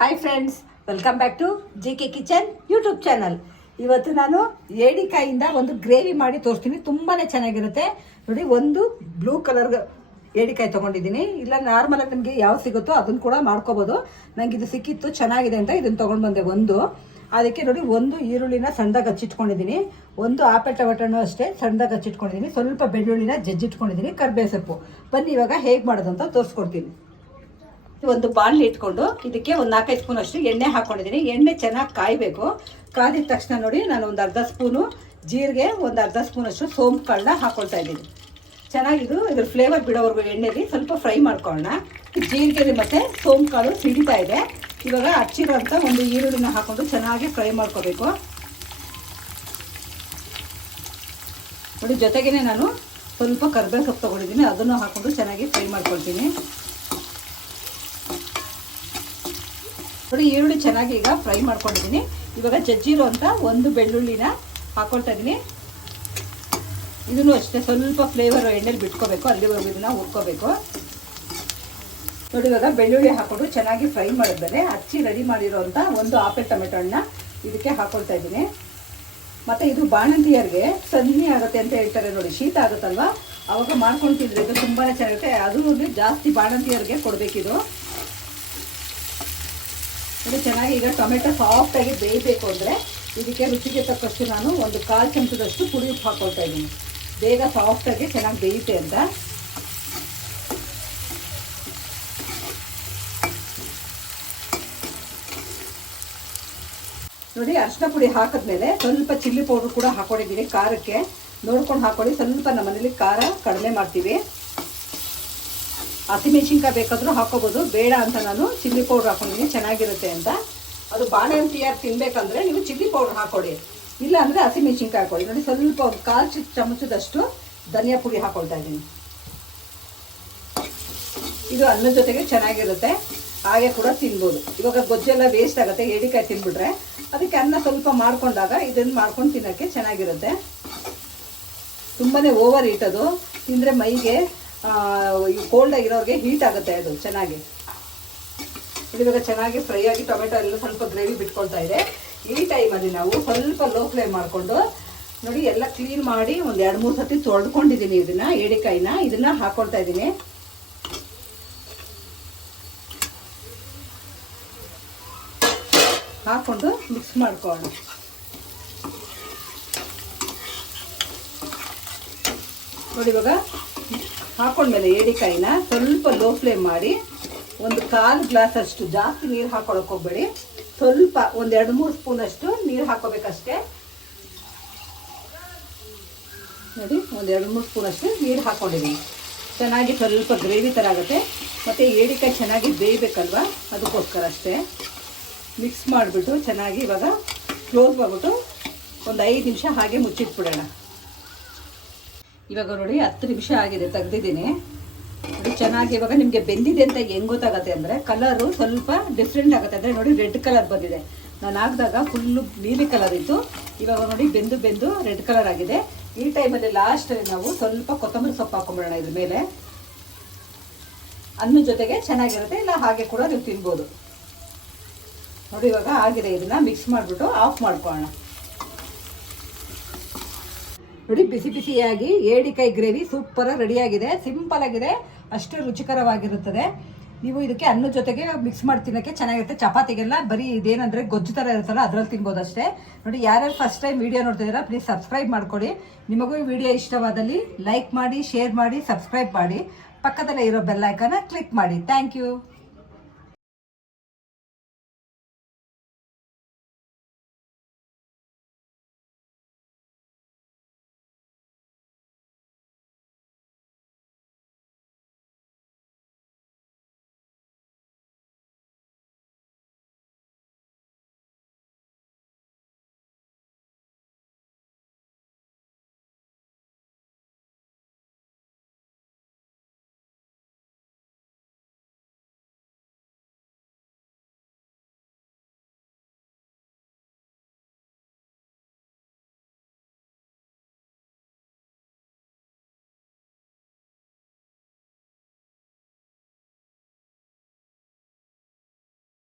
Hi friends welcome back to G K kitchen YouTube channel ಇವತ್ತು ನಾನು ಏಡಿಕಾಯಿಂದ ಒಂದು gravy ಮಾಡಿ ತೋರಿಸ್ತೀನಿ. ತುಂಬಾ ಚೆನ್ನಾಗಿರುತ್ತೆ. ನೋಡಿ, ಒಂದು ಬ್ಲೂ ಕಲರ್ ಏಡಿಕಾಯಿ ತೊಗೊಂಡಿದ್ದೀನಿ. ಇಲ್ಲ ನಾರ್ಮಲಾಗಿ ನಿಮಗೆ ಯಾವ ಸಿಗುತ್ತೋ ಅದನ್ನು ಕೂಡ ಮಾಡ್ಕೋಬೋದು. ನಂಗೆ ಇದು ಸಿಕ್ಕಿತ್ತು, ಚೆನ್ನಾಗಿದೆ ಅಂತ ಇದನ್ನು ತೊಗೊಂಡು ಬಂದೆ ಒಂದು. ಅದಕ್ಕೆ ನೋಡಿ, ಒಂದು ಈರುಳ್ಳಿನ ಸಣ್ಣದಾಗಿ ಹಚ್ಚಿಟ್ಕೊಂಡಿದ್ದೀನಿ. ಒಂದು ಆಪಲ್ ಟೊಮೆಟೊನು ಅಷ್ಟೇ ಸಣ್ಣದಾಗಿ ಹಚ್ಚಿಟ್ಕೊಂಡಿದ್ದೀನಿ. ಸ್ವಲ್ಪ ಬೆಳ್ಳುಳ್ಳಿನ ಜಜ್ಜಿಟ್ಕೊಂಡಿದ್ದೀನಿ. ಕರ್ಬೇವು ಸೊಪ್ಪು. ಬನ್ನಿ, ಇವಾಗ ಹೇಗೆ ಮಾಡೋದು ಅಂತ ತೋರಿಸ್ಕೊಡ್ತೀನಿ. ಒಂದು ಬಾಣಲಿ ಇಟ್ಕೊಂಡು ಇದಕ್ಕೆ ಒಂದು ನಾಲ್ಕೈದು ಸ್ಪೂನ್ ಅಷ್ಟು ಎಣ್ಣೆ ಹಾಕೊಂಡಿದ್ದೀನಿ. ಎಣ್ಣೆ ಚೆನ್ನಾಗಿ ಕಾಯಬೇಕು. ಕಾದಿದ ತಕ್ಷಣ ನೋಡಿ ನಾನು ಒಂದು ಅರ್ಧ ಸ್ಪೂನು ಜೀರಿಗೆ, ಒಂದು ಅರ್ಧ ಸ್ಪೂನ್ ಅಷ್ಟು ಸೋಂಪು ಕಾಳನ್ನ ಹಾಕೊಳ್ತಾ ಇದ್ದೀನಿ. ಚೆನ್ನಾಗಿದು ಇದ್ರ ಫ್ಲೇವರ್ ಬಿಡೋವರೆಗೂ ಎಣ್ಣೆಲಿ ಸ್ವಲ್ಪ ಫ್ರೈ ಮಾಡ್ಕೊಳ್ಳೋಣ. ಜೀರಿಗೆ ಮತ್ತು ಸೋಂಪು ಕಾಳು ಸಿಡಿತಾ ಇದೆ. ಇವಾಗ ಹಚ್ಚಿರೋಂಥ ಒಂದು ಈರುಳ್ಳಿನ ಹಾಕೊಂಡು ಚೆನ್ನಾಗಿ ಫ್ರೈ ಮಾಡ್ಕೋಬೇಕು. ನೋಡಿ, ಜೊತೆಗೇನೆ ನಾನು ಸ್ವಲ್ಪ ಕರ್ಬೇವು ಸೊಪ್ಪು ತೊಗೊಂಡಿದ್ದೀನಿ. ಅದನ್ನು ಹಾಕೊಂಡು ಚೆನ್ನಾಗಿ ಫ್ರೈ ಮಾಡ್ಕೊಳ್ತೀನಿ. ನೋಡಿ ಈರುಳ್ಳಿ ಚೆನ್ನಾಗಿ ಈಗ ಫ್ರೈ ಮಾಡ್ಕೊಂಡಿದ್ದೀನಿ. ಇವಾಗ ಜಜ್ಜಿರೋ ಒಂದು ಬೆಳ್ಳುಳ್ಳಿನ ಹಾಕೊಳ್ತಾ ಇದ್ದೀನಿ ಇದನ್ನು ಅಷ್ಟೇ ಸ್ವಲ್ಪ ಫ್ಲೇವರ್ ಎಣ್ಣೆಲಿ ಬಿಟ್ಕೋಬೇಕು ಅಲ್ಲಿವರೆಗೂ ಇದನ್ನ ಹುರ್ಕೋಬೇಕು. ನೋಡಿ, ಇವಾಗ ಬೆಳ್ಳುಳ್ಳಿ ಹಾಕೊಂಡು ಚೆನ್ನಾಗಿ ಫ್ರೈ ಮಾಡಿದ್ಮೇಲೆ ಹಚ್ಚಿ ರೆಡಿ ಮಾಡಿರೋಂಥ ಒಂದು ಆಪಲ್ ಟೊಮೆಟೊ ಹಣ್ಣ ಇದಕ್ಕೆ ಹಾಕೊಳ್ತಾ ಇದ್ದೀನಿ ಮತ್ತು ಇದು ಬಾಣಂತಿಯರಿಗೆ ಸನ್ನಿ ಆಗುತ್ತೆ ಅಂತ ಹೇಳ್ತಾರೆ ನೋಡಿ, ಶೀತ ಆಗುತ್ತಲ್ವಾ? ಅವಾಗ ಮಾಡ್ಕೊಂಡು ತಿಂದ್ರೆ ಇದು ತುಂಬಾ ಚೆನ್ನಾಗಿರುತ್ತೆ ಅದು ಜಾಸ್ತಿ ಬಾಣಂತಿಯರಿಗೆ ಕೊಡಬೇಕಿದು. ಇದು ಚೆನ್ನಾಗಿ ಈಗ ಟೊಮೆಟೊ ಸಾಫ್ಟಾಗಿ ಬೇಯಬೇಕು ಅಂದರೆ ಇದಕ್ಕೆ ರುಚಿಗೆ ತಕ್ಕಷ್ಟು ನಾನು ಒಂದು ಕಾಲು ಚಮಚದಷ್ಟು ಪುಡಿ ಉಪ್ಪು ಹಾಕೊಳ್ತಾ ಇದ್ದೀನಿ. ಬೇಗ ಸಾಫ್ಟಾಗಿ ಚೆನ್ನಾಗಿ ಬೇಯುತ್ತೆ ಅಂತ. ನೋಡಿ ಅರ್ಶಿನ ಪುಡಿ ಹಾಕಿದ್ಮೇಲೆ ಸ್ವಲ್ಪ ಚಿಲ್ಲಿ ಪೌಡ್ರ್ ಕೂಡ ಹಾಕೊಂಡಿದ್ದೀನಿ, ಖಾರಕ್ಕೆ. ನೋಡ್ಕೊಂಡು ಹಾಕೊಳ್ಳಿ, ಸ್ವಲ್ಪ ನಮ್ಮ ಮನೇಲಿ ಖಾರ ಕಡಿಮೆ ಮಾಡ್ತೀವಿ. ಹಸಿಮೆಣಸಿನ್ಕಾಯಿ ಬೇಕಾದರೂ ಹಾಕೋಬೋದು ಬೇಡ ಅಂತ ನಾನು ಚಿಲ್ಲಿ ಪೌಡ್ರ್ ಹಾಕೊಂಡಿದ್ದೀನಿ. ಚೆನ್ನಾಗಿರುತ್ತೆ ಅಂತ. ಅದು ಬಾಣಂತಿಯಾರು ತಿನ್ನಬೇಕಂದ್ರೆ ನೀವು ಚಿಲ್ಲಿ ಪೌಡ್ರ್ ಹಾಕೊಳ್ಳಿ ಇಲ್ಲ ಅಂದರೆ ಹಸಿಮೆಣ್ಸಿನ್ಕಾಯಿ ಹಾಕೊಳ್ಳಿ ನೋಡಿ, ಸ್ವಲ್ಪ ಒಂದು ಕಾಲು ಚಮಚದಷ್ಟು ಧನಿಯಾ ಪುಡಿ ಹಾಕೊಳ್ತಾ ಇದ್ದೀನಿ. ಇದು ಅನ್ನದ ಜೊತೆಗೆ ಚೆನ್ನಾಗಿರುತ್ತೆ. ಹಾಗೆ ಕೂಡ ತಿನ್ಬೋದು. ಇವಾಗ ಗೊಜ್ಜೆಲ್ಲ ವೇಸ್ಟ್ ಆಗುತ್ತೆ. ಏಡಿಕಾಯಿ ತಿನ್ಬಿಟ್ರೆ ಅದಕ್ಕೆ ಅನ್ನ ಸ್ವಲ್ಪ ಮಾಡ್ಕೊಂಡಾಗ ಇದನ್ನು ಮಾಡ್ಕೊಂಡು ತಿನ್ನೋಕ್ಕೆ ಚೆನ್ನಾಗಿರುತ್ತೆ. ತುಂಬಾ ಓವರ್ ಹೀಟ್ ಅದು. ತಿಂದರೆ ಮೈಗೆ ಕೋಲ್ಡ್ ಆಗಿರೋರಿಗೆ ಹೀಟ್ ಆಗುತ್ತೆ ಅದು, ಚೆನ್ನಾಗಿ. ಇವಾಗ ಚೆನ್ನಾಗಿ ಫ್ರೈ ಆಗಿ ಟೊಮೆಟೊ ಎಲ್ಲ ಸ್ವಲ್ಪ ಗ್ರೇವಿ ಬಿಟ್ಕೊಳ್ತಾ ಇದೆ. ಈ ಟೈಮಲ್ಲಿ ನಾವು ಸ್ವಲ್ಪ ಲೋ ಫ್ಲೇಮ್ ಮಾಡಿಕೊಂಡು, ನೋಡಿ ಎಲ್ಲ ಕ್ಲೀನ್ ಮಾಡಿ ಒಂದು ಎರಡು ಮೂರು ಸತಿ ತೊಳ್ಕೊಂಡಿದ್ದೀನಿ ಇದನ್ನು ಏಡಿಕಾಯಿನ ಇದನ್ನು ಹಾಕೊಳ್ತಾ ಇದ್ದೀನಿ. ಹಾಕೊಂಡು ಮಿಕ್ಸ್ ಮಾಡ್ಕೊಳ್ಳೋಣ. ನೋಡಿ ಇವಾಗ ಹಾಕೊಂಡ್ಮೇಲೆ ಏಡಿಕಾಯಿನ ಸ್ವಲ್ಪ ಲೋ ಫ್ಲೇಮ್ ಮಾಡಿ ಒಂದು ಕಾಲು ಗ್ಲಾಸ್ ಅಷ್ಟು ಜಾಸ್ತಿ ನೀರು ಹಾಕೊಳಕ್ಕೆ ಹೋಗ್ಬೇಡಿ. ಸ್ವಲ್ಪ ಒಂದು ಎರಡು ಮೂರು ಸ್ಪೂನ್ ಅಷ್ಟು ನೀರು ಹಾಕೋಬೇಕಷ್ಟೇ. ನೋಡಿ, ಒಂದು ಎರಡು ಮೂರು ಸ್ಪೂನ್ ಅಷ್ಟು ನೀರು ಹಾಕೊಂಡಿದ್ದೀನಿ. ಚೆನ್ನಾಗಿ ಸ್ವಲ್ಪ ಗ್ರೇವಿ ಥರ ಆಗುತ್ತೆ. ಮತ್ತು ಏಡಿಕಾಯಿ ಚೆನ್ನಾಗಿ ಬೇಯಬೇಕಲ್ವ? ಅದಕ್ಕೋಸ್ಕರ ಅಷ್ಟೇ. ಮಿಕ್ಸ್ ಮಾಡಿಬಿಟ್ಟು ಚೆನ್ನಾಗಿ ಇವಾಗ ಕ್ಲೋಸ್ ಮಾಡಿಬಿಟ್ಟು ಒಂದು ಐದು ನಿಮಿಷ ಹಾಗೆ ಮುಚ್ಚಿಟ್ಬಿಡೋಣ. ಇವಾಗ ನೋಡಿ ಹತ್ತು ನಿಮಿಷ ಆಗಿದೆ, ತೆಗ್ದಿದ್ದೀನಿ. ಅದು ಚೆನ್ನಾಗಿ ಇವಾಗ ನಿಮಗೆ ಬೆಂದಿದೆ ಅಂತ ಹೆಂಗೆ ಗೊತ್ತಾಗತ್ತೆ ಅಂದರೆ ಕಲರು ಸ್ವಲ್ಪ ಡಿಫ್ರೆಂಟ್ ಆಗುತ್ತೆ ಅಂದರೆ ನೋಡಿ ರೆಡ್ ಕಲರ್ ಬಂದಿದೆ. ನಾನು ಹಾಕಿದಾಗ ಫುಲ್ಲು ನೀಲಿ ಕಲರ್ ಇತ್ತು. ಇವಾಗ ನೋಡಿ ಬೆಂದು ಬೆಂದು ರೆಡ್ ಕಲರ್ ಆಗಿದೆ. ಈ ಟೈಮಲ್ಲಿ ಲಾಸ್ಟ್ ನಾವು ಸ್ವಲ್ಪ ಕೊತ್ತಂಬರಿ ಸೊಪ್ಪು ಹಾಕೊಂಡ್ಬಿಡೋಣ ಇದ್ರ ಮೇಲೆ. ಅನ್ನ ಜೊತೆಗೆ ಚೆನ್ನಾಗಿರುತ್ತೆ, ಇಲ್ಲ ಹಾಗೆ ಕೂಡ ನೀವು ತಿನ್ಬೋದು. ನೋಡಿ ಇವಾಗ ಆಗಿದೆ, ಇದನ್ನ ಮಿಕ್ಸ್ ಮಾಡಿಬಿಟ್ಟು ಆಫ್ ಮಾಡ್ಕೊಳ್ಳೋಣ. ನೋಡಿ, ಬಿಸಿ ಬಿಸಿಯಾಗಿ ಏಡಿಕಾಯಿ ಗ್ರೇವಿ ಸೂಪರ್, ರೆಡಿಯಾಗಿದೆ, ಸಿಂಪಲ್ ಆಗಿದೆ, ಅಷ್ಟು ರುಚಿಕರವಾಗಿರುತ್ತದೆ. ನೀವು ಇದಕ್ಕೆ ಅನ್ನ ಜೊತೆಗೆ ಮಿಕ್ಸ್ ಮಾಡಿ ತಿನ್ನೋಕ್ಕೆ ಚೆನ್ನಾಗಿರುತ್ತೆ. ಚಪಾತಿಗೆಲ್ಲ ಬರೀ ಇದೇನಂದ್ರೆ ಗೊಜ್ಜು ಥರ ಇರುತ್ತಲ್ಲ, ಅದ್ರಲ್ಲಿ ತಿನ್ಬೋದು ಅಷ್ಟೇ ನೋಡಿ, ಯಾರ್ಯಾರು ಫಸ್ಟ್ ಟೈಮ್ ವಿಡಿಯೋ ನೋಡ್ತಿದ್ದೀರಾ ಪ್ಲೀಸ್ ಸಬ್ಸ್ಕ್ರೈಬ್ ಮಾಡ್ಕೊಳ್ಳಿ ನಿಮಗೂ ಈ ವಿಡಿಯೋ ಇಷ್ಟವಾದಲ್ಲಿ ಲೈಕ್ ಮಾಡಿ ಶೇರ್ ಮಾಡಿ ಸಬ್ಸ್ಕ್ರೈಬ್ ಮಾಡಿ. ಪಕ್ಕದಲ್ಲೇ ಇರೋ ಬೆಲ್ಲೈಕನ್ನ ಕ್ಲಿಕ್ ಮಾಡಿ. Thank you